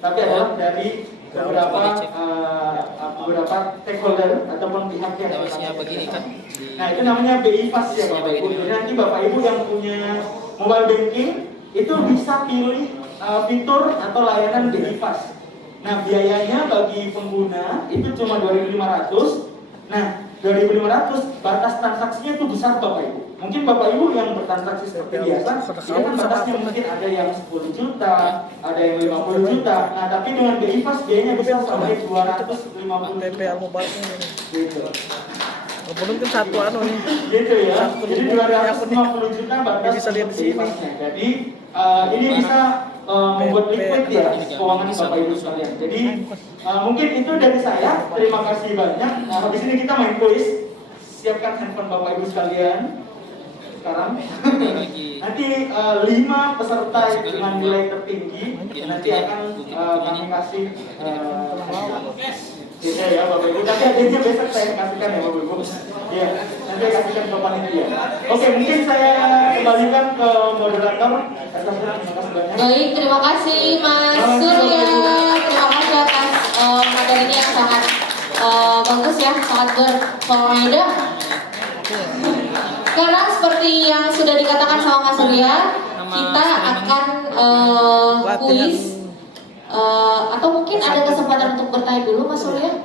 tapi adalah dari beberapa stakeholder ataupun pihak yang begini kan. Nah, itu namanya BI Fast ya Bapak Ibu. Jadi nanti Bapak Ibu yang punya mobile banking itu bisa pilih fitur atau layanan BI Fast. Nah, biayanya bagi pengguna itu cuma 2.500. Nah, 2.500 batas transaksinya itu besar Bapak Ibu. Mungkin Bapak Ibu yang bertransaksi seperti biasa, itu kan batasnya mungkin ada yang 10 juta, ada yang 50 juta. Nah, tapi dengan BI Fast biayanya bisa sampai 250 juta. Gitu. Kemudian kan satu nih. Gitu ya. Jadi 250 juta batas bisa lihat di sini. Jadi ini bisa membuat liquid ya keuangan Bapak Ibu sekalian. Jadi mungkin itu dari saya. Terima kasih banyak. Nah, habis ini kita main quiz. Siapkan handphone Bapak Ibu sekalian. Sekarang nanti 5 peserta dengan nilai tertinggi nanti akan kami kasih beda ya Bapak Ibu. Tapi adanya besok saya kasihkan ya Bapak Ibu. Ya, nanti kasihkan ke panitia. Oke, mungkin saya kembalikan ke moderator. Terima kasih banyak. Baik, terima kasih Mas Surya. Terima kasih atas materinya yang sangat bagus ya, sangat berfaedah. Sekarang seperti yang sudah dikatakan sama Mas Surya, kita akan kuis. Atau mungkin ada kesempatan untuk bertanya dulu Mas Surya?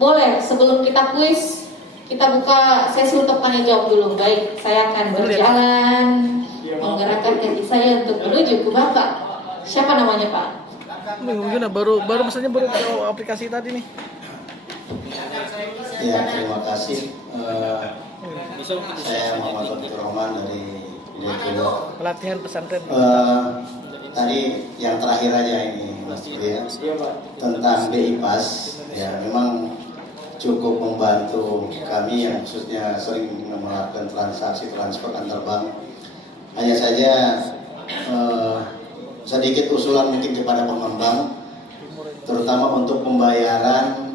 Boleh, sebelum kita kuis, kita buka sesi untuk tanya jawab dulu. Baik, saya akan berjalan menggerakkan kaki saya untuk menuju ke Bapak. Siapa namanya Pak? Mungkin baru misalnya baru aplikasi tadi nih. Ya, terima kasih. Saya Muhammad Abdul Rahman dari Indonesia. Pelatihan pesantren. Tadi yang terakhir aja ini Mas Surya tentang BI Fast, ya memang cukup membantu kami yang khususnya sering melakukan transaksi transfer antar bank. Hanya saja sedikit usulan mungkin kepada pengembang, terutama untuk pembayaran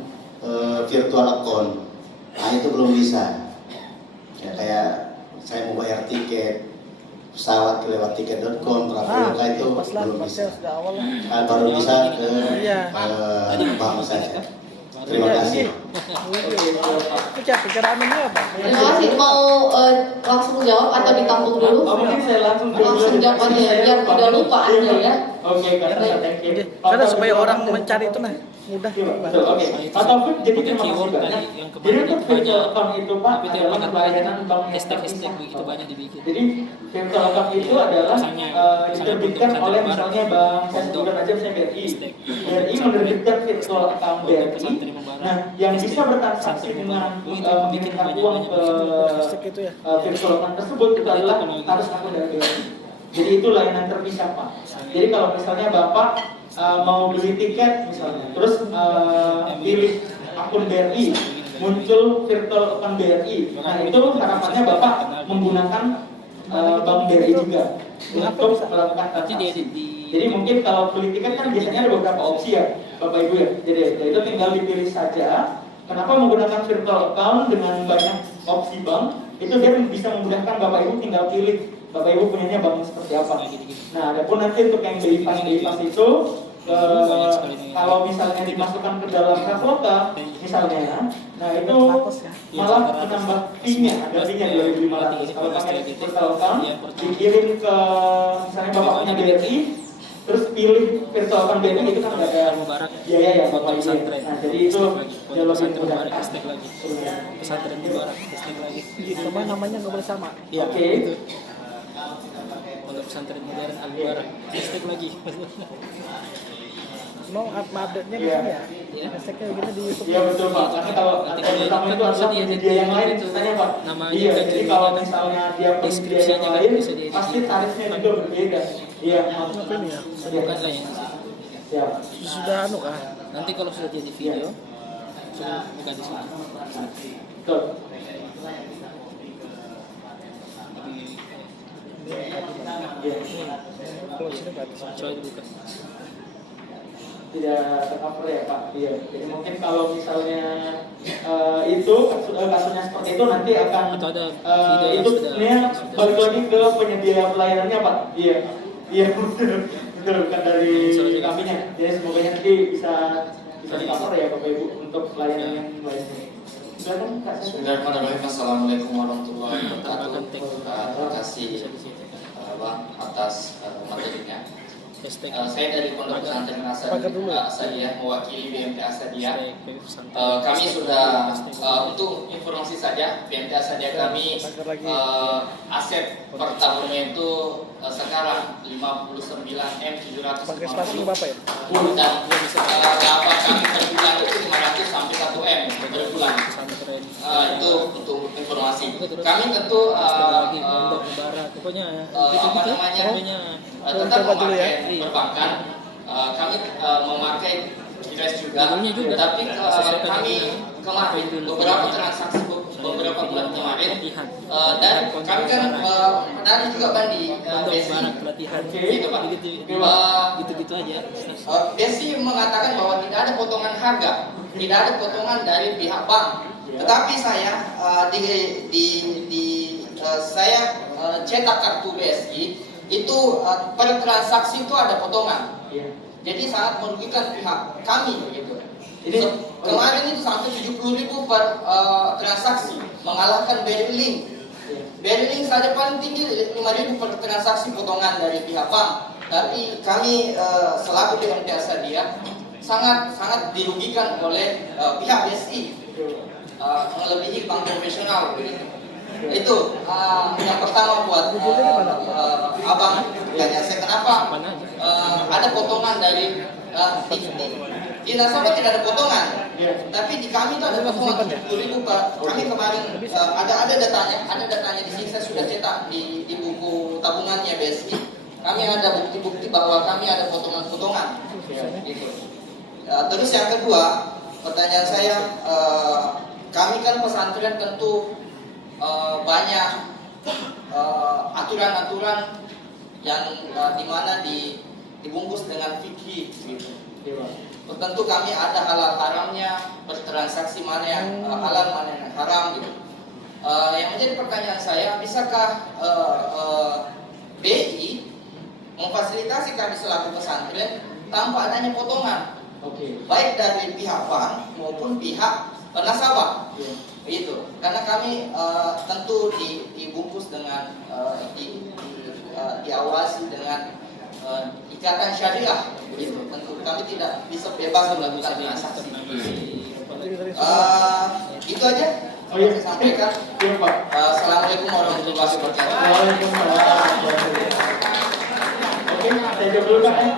virtual account. Nah itu belum bisa. Ya, kayak saya mau bayar tiket pesawat lewat tiket.com, Traveloka itu belum bisa. Baru bisa ke bank saja. Terima kasih. Terima kasih. Mau langsung jawab atau ditampung dulu? Mungkin saya langsung jawab aja biar tidak lupa Anda ya. Oke, karena supaya orang mencari itu mudah. Oke. Pak Taufik, jadi terima kasih banyak. Jadi untuk virtual account itu Pak adalah pelayanan bank hashtag begitu banyak dibikin. Jadi virtual account itu adalah diterbitkan oleh misalnya bank, saya sebutkan aja misalnya BRI. BRI menerbitkan virtual account BRI. Nah, yang bisa bertransaksi dengan mengirimkan uang ke virtual account tersebut itu adalah harus akun dari BRI. Jadi itu layanan terpisah Pak. Jadi kalau misalnya Bapak mau beli tiket misalnya, terus pilih akun BRI, muncul virtual account BRI. Nah itu harapannya Bapak menggunakan bank BRI juga untuk melakukan transaksi. Jadi mungkin kalau beli tiket kan biasanya ada beberapa opsi ya Bapak Ibu ya. Jadi itu tinggal dipilih saja. Kenapa menggunakan virtual account dengan banyak opsi bank? Itu dia bisa memudahkan Bapak Ibu tinggal pilih Bapak Ibu punyanya bank seperti apa. Nah, adapun nanti untuk yang BI Fast itu kalau misalnya dimasukkan ke dalam Traveloka misalnya, nah itu malah menambah fee-nya, ada fee-nya 2.500. Kalau pakai virtual account dikirim ke misalnya Bapak punya BRI, terus pilih virtual account BRI itu kan nggak ada biaya ya Bapak Ibu. Nah jadi itu jauh lebih mudah. Pesantren Mubarak hashtag lagi. Sama namanya nggak boleh sama. Oke. Untuk pesantren modern Al-Mubarak hashtag lagi. Mau update-nya di sini ya? Hashtagnya begini di YouTube. Iya betul Pak. Karena kalau pertama itu adalah media yang lain ceritanya Pak. Iya. Jadi kalau misalnya dia media yang lain, pasti tarifnya juga berbeda. Iya. Ini ya. Bukan lah yang Siap. Sudah kah? nanti kalau sudah jadi video, sudah buka di sini. Betul. Coba dibuka. Tidak tercover ya Pak. Iya. Jadi mungkin kalau misalnya itu kasusnya seperti itu nanti akan itu sebenarnya balik lagi ke penyedia pelayanannya Pak. Iya. Iya betul. Betul bukan dari kaminya. nanti bisa di-cover ya Bapak Ibu untuk layanan yang lainnya. Silakan Kak. Bismillahirrahmanirrahim. Assalamualaikum warahmatullahi wabarakatuh. Terima kasih Bang atas materinya. Saya dari Pondok Pesantren Asadiyah mewakili BMT Asadiyah. Kami sudah untuk informasi saja, BMT Asadiyah kami aset per tahunnya itu sekarang 59M750 dan laba kami per bulan itu 500 sampai 1M per bulan. Itu untuk informasi. Kami tentu tetap memakai perbankan. Kami memakai QRIS juga. Tapi kami kemarin beberapa transaksi beberapa bulan kemarin dan kami kan dan juga Bandi Besi gitu Pak. Gitu-gitu aja. Besi mengatakan bahwa tidak ada potongan harga, tidak ada potongan dari pihak bank. Tetapi saya saya cetak kartu BSI itu per transaksi itu ada potongan. Jadi sangat merugikan pihak kami gitu. Kemarin itu sampai 70.000 per transaksi, mengalahkan Berlink. Berlink saja paling tinggi 5.000 per transaksi potongan dari pihak bank. Tapi kami selaku BMT Asadiyah sangat dirugikan oleh pihak BSI, melebihi bank konvensional. Itu yang pertama buat abang tanya saya kenapa ada potongan dari di nasabah tidak ada potongan, tapi di kami itu ada potongan 70.000 Pak. Kami kemarin ada datanya di sini, saya sudah cetak di buku tabungannya BSI. Kami ada bukti-bukti bahwa kami ada potongan-potongan. Gitu. Terus yang kedua, pertanyaan saya, kami kan pesantren tentu banyak aturan-aturan yang dimana dibungkus dengan fikih gitu. Tentu kami ada halal haramnya, bertransaksi mana yang halal mana yang haram gitu. Yang menjadi pertanyaan saya, bisakah BI memfasilitasi kami selaku pesantren tanpa adanya potongan, baik dari pihak bank maupun pihak nasabah? Itu karena kami tentu dibungkus dengan diawasi dengan ikatan syariah, begitu. Tentu kami tidak bisa bebas melakukan transaksi. Itu aja saya sampaikan. Assalamualaikum warahmatullahi wabarakatuh. Oke, saya jawab dulu Kak.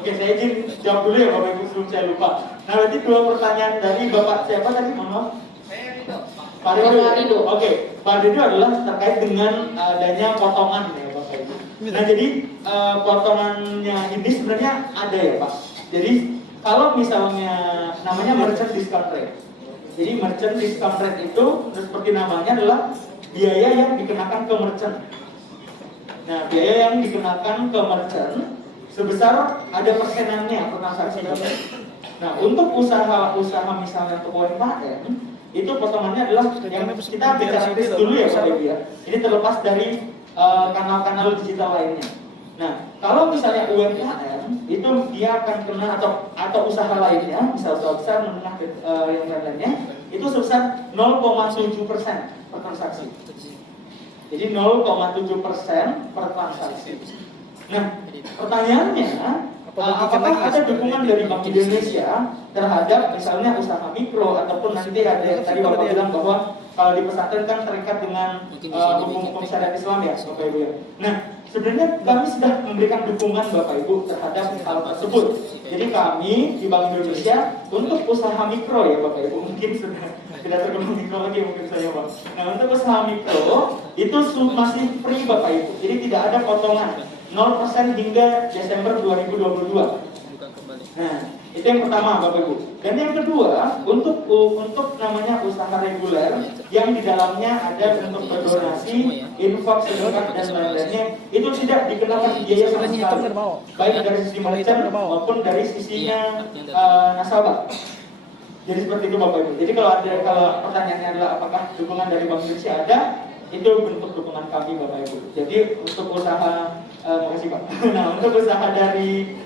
Oke, saya izin jawab dulu ya Bapak Ibu sebelum saya lupa. Nah, berarti dua pertanyaan dari Bapak siapa tadi? Mohon maaf. Pak Rido. Oke, Pak Rido adalah terkait dengan adanya potongan ya Bapak Ibu. Nah, jadi potongannya ini sebenarnya ada ya Pak. Jadi kalau misalnya namanya merchant discount rate. Jadi merchant discount rate itu seperti namanya adalah biaya yang dikenakan ke merchant. Nah, biaya yang dikenakan ke merchant sebesar ada persenannya per transaksi. Nah, untuk usaha misalnya untuk UMKM itu potongannya adalah yang kita bicara dulu ya Pak Ibu ya. Ini terlepas dari kanal-kanal digital lainnya. Nah, kalau misalnya UMKM itu dia akan kena atau usaha lainnya, misal usaha besar menengah yang lainnya itu sebesar 0,7% per transaksi. Jadi 0,7% per transaksi. Nah, pertanyaannya, apakah ada dukungan dari Bank Indonesia terhadap misalnya usaha mikro ataupun nanti ada yang tadi Bapak bilang bahwa kalau di pesantren kan terikat dengan hukum syariat Islam ya Bapak Ibu ya. Nah, sebenarnya kami sudah memberikan dukungan Bapak Ibu terhadap hal tersebut. Jadi kami di Bank Indonesia untuk usaha mikro ya Bapak Ibu, mungkin sudah tidak tergolong mikro lagi mungkin saya Pak. Nah, untuk usaha mikro itu masih free Bapak Ibu, jadi tidak ada potongan 0% hingga Desember 2022. Nah, itu yang pertama Bapak Ibu. Dan yang kedua, untuk namanya usaha reguler yang di dalamnya ada untuk berdonasi, infak, sedekah dan lain-lainnya, itu tidak dikenakan biaya sama sekali, baik dari sisi merchant maupun dari sisinya nasabah. Jadi seperti itu Bapak Ibu. Jadi kalau pertanyaannya adalah apakah dukungan dari Bank Indonesia ada, itu bentuk dukungan kami Bapak Ibu. Jadi untuk usaha makasih Pak. Nah, untuk usaha dari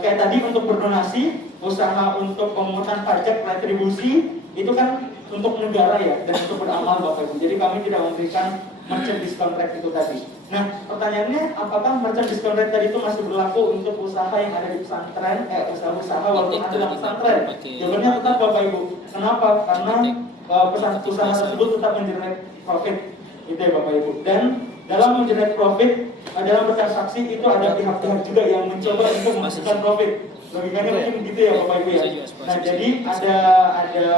kayak tadi untuk berdonasi, usaha untuk pemungutan pajak, retribusi, itu kan untuk negara ya, dan untuk beramal Bapak Ibu. Jadi kami tidak memberikan merchant discount rate itu tadi. Nah, pertanyaannya, apakah merchant discount rate tadi itu masih berlaku untuk usaha yang ada di pesantren, usaha-usaha walaupun ada dalam pesantren? Jawabannya tetap Bapak Ibu. Kenapa? Karena usaha tersebut tetap mengenerate profit, gitu ya Bapak Ibu. Dan dalam mengenerate profit, dalam bertransaksi itu ada pihak-pihak juga yang mencoba untuk menghasilkan profit. Logikanya mungkin gitu ya Bapak Ibu ya. Nah, jadi ada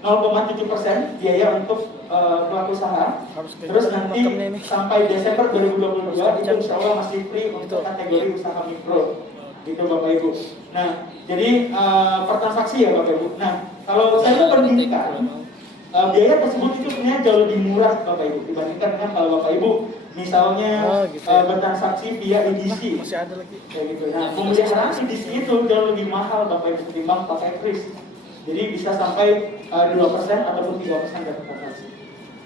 0,7% biaya untuk pelaku usaha. Terus nanti sampai Desember 2022 itu insya Allah masih free untuk kategori usaha mikro, gitu Bapak Ibu. Nah, jadi per transaksi ya Bapak Ibu. Nah, kalau saya bandingkan biaya tersebut itu sebenarnya jauh lebih murah Bapak Ibu dibandingkan dengan kalau Bapak Ibu misalnya bertransaksi via edisi. Masih ada lagi. Kayak gitu. Nah, pemeliharaan edisi itu jauh lebih mahal Bapak Ibu ketimbang pakai kris. Jadi bisa sampai 2% ataupun 3% dari transaksi.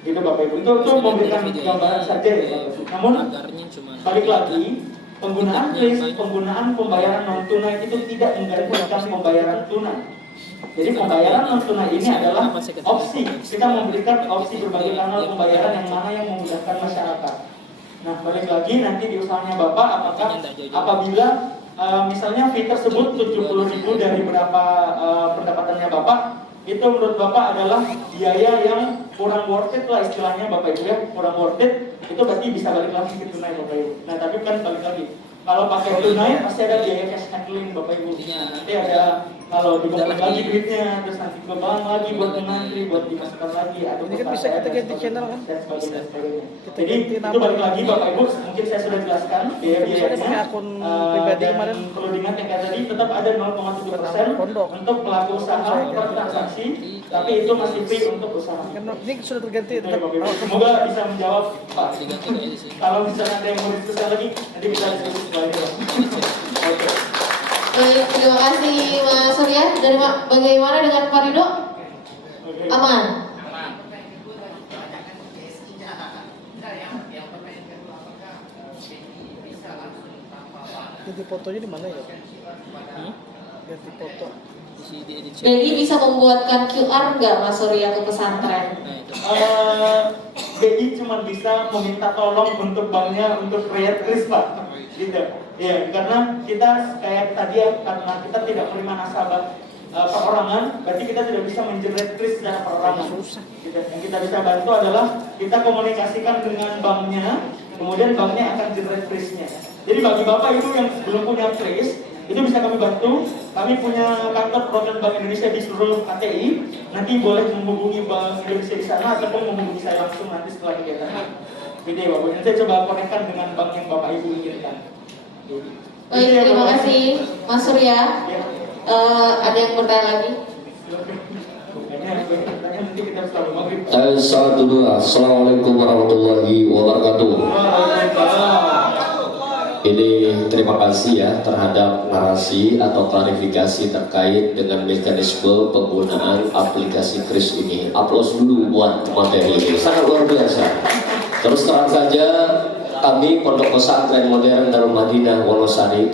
Gitu Bapak Ibu. Itu memberikan gambaran saja ya Bapak Ibu. Namun balik lagi, penggunaan kris, penggunaan pembayaran non tunai itu tidak menggantikan pembayaran tunai. Jadi pembayaran non tunai ini adalah opsi. Kita memberikan opsi berbagai kanal pembayaran yang mana yang memudahkan masyarakat. Nah, balik lagi nanti di usahanya Bapak, apabila misalnya fee tersebut 70.000 dari berapa pendapatannya Bapak, itu menurut Bapak adalah biaya yang kurang worth it lah istilahnya Bapak Ibu ya, kurang worth it, itu berarti bisa balik lagi ke tunai Bapak Ibu. Nah, tapi kan balik lagi, kalau pakai tunai pasti ada biaya cash handling Bapak Ibu. Nanti ada kalau dibalik lagi duitnya, terus nanti ke bank lagi buat mengantri, buat dimasukkan lagi. Ini kan bisa kita ganti channel kan? Dan sebagainya. Jadi itu balik lagi Bapak Ibu, mungkin saya sudah jelaskan biaya-biayanya. Akun pribadi kemarin perlu diingat yang kayak tadi tetap ada 0,7% untuk pelaku usaha per transaksi, tapi itu masih free untuk usaha. Ini sudah terganti. Semoga bisa menjawab Pak. Kalau misalnya ada yang mau diskusi lagi, nanti bisa diskusi lagi. Oke. Baik, terima kasih Mas Surya. Dari bagaimana dengan Pak Rido? Aman. Ganti fotonya di mana ya? Ganti foto. BI bisa membuatkan QR nggak Mas Surya ke pesantren? BI cuma bisa meminta tolong untuk banknya untuk create kris Pak. Gitu. Ya, karena kita kayak tadi ya, karena kita tidak menerima nasabah perorangan, berarti kita tidak bisa menjerat kris secara perorangan. Gitu. Yang kita bisa bantu adalah kita komunikasikan dengan banknya, kemudian banknya akan jerat krisnya. Jadi bagi Bapak Ibu yang belum punya kris, itu bisa kami bantu. Kami punya kantor perwakilan Bank Indonesia di seluruh KTI. Nanti boleh menghubungi Bank Indonesia di sana ataupun menghubungi saya langsung nanti setelah kegiatan. Gitu ya Bapak. Nanti coba konekkan dengan bank yang Bapak Ibu inginkan. Baik, terima kasih Mas Surya. Ada yang bertanya lagi? Assalamualaikum warahmatullahi wabarakatuh. Ini terima kasih ya terhadap narasi atau klarifikasi terkait dengan mekanisme penggunaan aplikasi kris ini. Aplaus dulu buat materi ini, sangat luar biasa. Terus terang saja, kami Pondok Pesantren Modern Darul Madinah Wonosari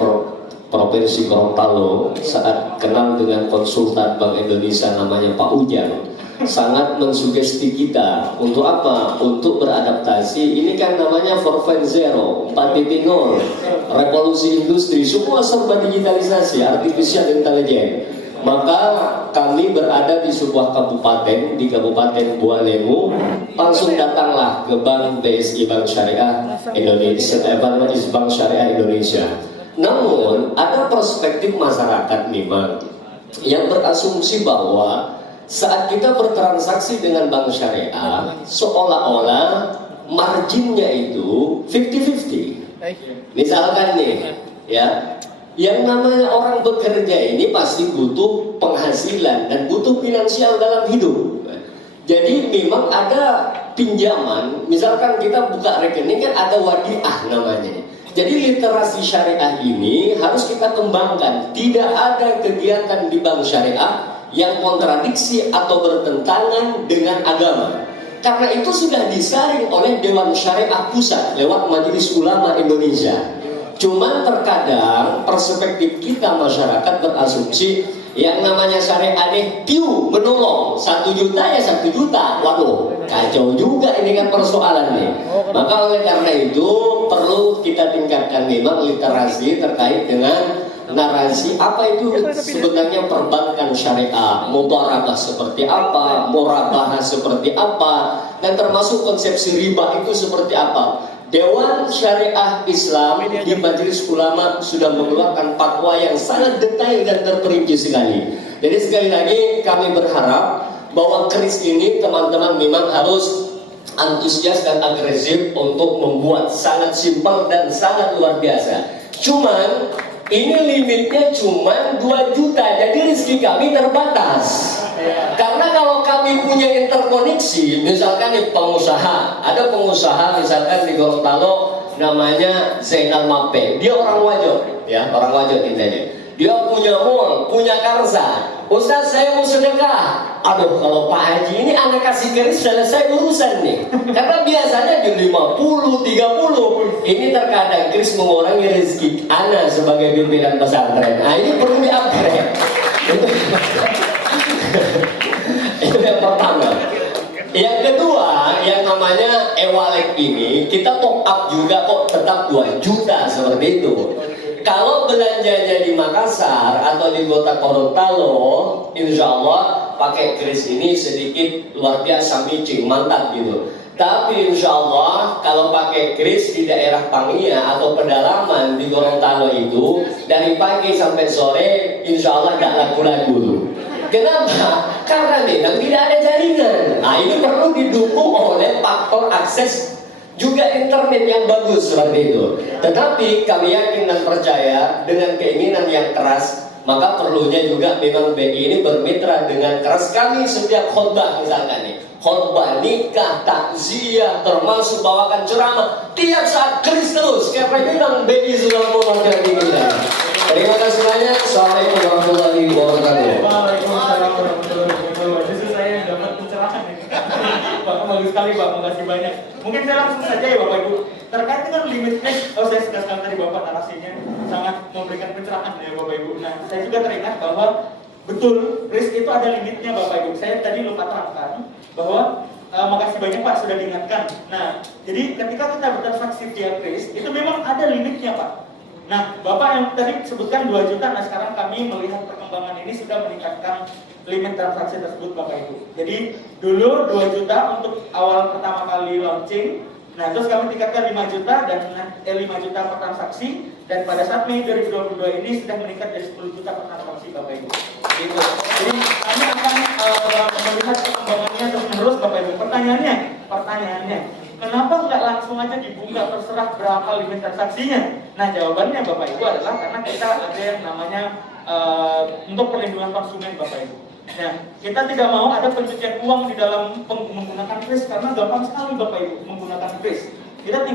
Provinsi Gorontalo saat kenal dengan konsultan Bank Indonesia namanya Pak Ujang, sangat mensugesti kita untuk apa? Untuk beradaptasi. Ini kan namanya 4.0, 4.0, revolusi industri, semua serba digitalisasi, artificial intelligence. Maka kami berada di sebuah kabupaten, di Kabupaten Bualemu, langsung datanglah ke Bank BSI Bank Syariah Indonesia, Bank Syariah Indonesia. Namun ada perspektif masyarakat memang yang berasumsi bahwa saat kita bertransaksi dengan bank syariah, seolah-olah marginnya itu 50-50. Misalkan nih, ya, yang namanya orang bekerja ini pasti butuh penghasilan dan butuh finansial dalam hidup. Jadi memang ada pinjaman, misalkan kita buka rekening kan ada wadiah namanya. Jadi literasi syariah ini harus kita kembangkan. Tidak ada kegiatan di bank syariah yang kontradiksi atau bertentangan dengan agama. Karena itu sudah disaring oleh Dewan Syariah Pusat lewat Majelis Ulama Indonesia. Cuman terkadang perspektif kita masyarakat berasumsi yang namanya syariah ini piu menolong 1 juta ya 1 juta. Waduh, kacau juga ini kan persoalannya. Maka oleh karena itu perlu kita tingkatkan memang literasi terkait dengan narasi apa itu sebenarnya perbankan syariah, mudharabah seperti apa, murabahah seperti apa, dan termasuk konsepsi riba itu seperti apa. Dewan Syariah Islam di Majelis Ulama sudah mengeluarkan fatwa yang sangat detail dan terperinci sekali. Jadi sekali lagi kami berharap bahwa kris ini teman-teman memang harus antusias dan agresif untuk membuat sangat simpel dan sangat luar biasa. Cuman ini limitnya cuma 2 juta, jadi rezeki kami terbatas. Karena kalau kami punya interkoneksi, misalkan nih pengusaha, ada pengusaha misalkan di Gorontalo namanya Zainal Mape, dia orang Wajo, ya orang Wajo intinya. Dia punya mall, punya karsa. Ustaz saya mau sedekah. Aduh kalau Pak Haji ini anak kasih keris selesai urusan nih. Karena biasanya di 50, 30. Ini terkadang keris mengurangi rezeki anak sebagai pimpinan pesantren. Nah ini perlu di-upgrade. Itu yang pertama. Yang kedua, yang namanya e-wallet ini kita top up juga kok tetap 2 juta seperti itu. Kalau belanjanya di Makassar atau di kota Gorontalo, insya Allah pakai kris ini sedikit luar biasa micing, mantap gitu. Tapi insya Allah kalau pakai kris di daerah Pangia atau pedalaman di Gorontalo itu dari pagi sampai sore insya Allah tidak laku-laku tuh. Kenapa? Karena memang tidak ada jaringan. Nah ini perlu didukung oleh faktor akses juga internet yang bagus seperti itu. Tetapi kami yakin dan percaya dengan keinginan yang keras, maka perlunya juga memang BI ini bermitra dengan keras. Kami setiap khutbah misalkan nih, khutbah nikah, takziah, termasuk bawakan ceramah, tiap saat keris terus. Karena memang BI sudah mewakili kita. Terima kasih banyak. Assalamualaikum warahmatullahi wabarakatuh. Waalaikumsalam warahmatullahi wabarakatuh. Justru saya yang dapat pencerahan ini. Bapak bagus sekali Pak, makasih banyak. Mungkin saya langsung saja ya Bapak Ibu. Terkait dengan limit kris, saya sudah sekali tadi Bapak narasinya sangat memberikan pencerahan ya Bapak Ibu. Nah, saya juga teringat bahwa betul kris itu ada limitnya Bapak Ibu. Saya tadi lupa terangkan bahwa makasih banyak Pak sudah diingatkan. Nah, jadi ketika kita bertransaksi via kris itu memang ada limitnya Pak. Nah, Bapak yang tadi sebutkan 2 juta, nah sekarang kami melihat perkembangan ini sudah meningkatkan limit transaksi tersebut Bapak Ibu. Jadi dulu 2 juta untuk awal pertama kali launching, nah terus kami tingkatkan 5 juta dan 5 juta per transaksi, dan pada saat Mei 2022 ini sudah meningkat dari 10 juta per transaksi Bapak Ibu. Gitu. Jadi kami akan melihat perkembangannya terus menerus Bapak Ibu. Pertanyaannya, kenapa nggak langsung aja dibuka terserah berapa limit transaksinya? Nah jawabannya Bapak Ibu adalah karena kita ada yang namanya untuk perlindungan konsumen Bapak Ibu. Nah kita tidak mau ada pencucian uang di dalam menggunakan kris karena gampang sekali Bapak Ibu menggunakan kris. Kita tinggal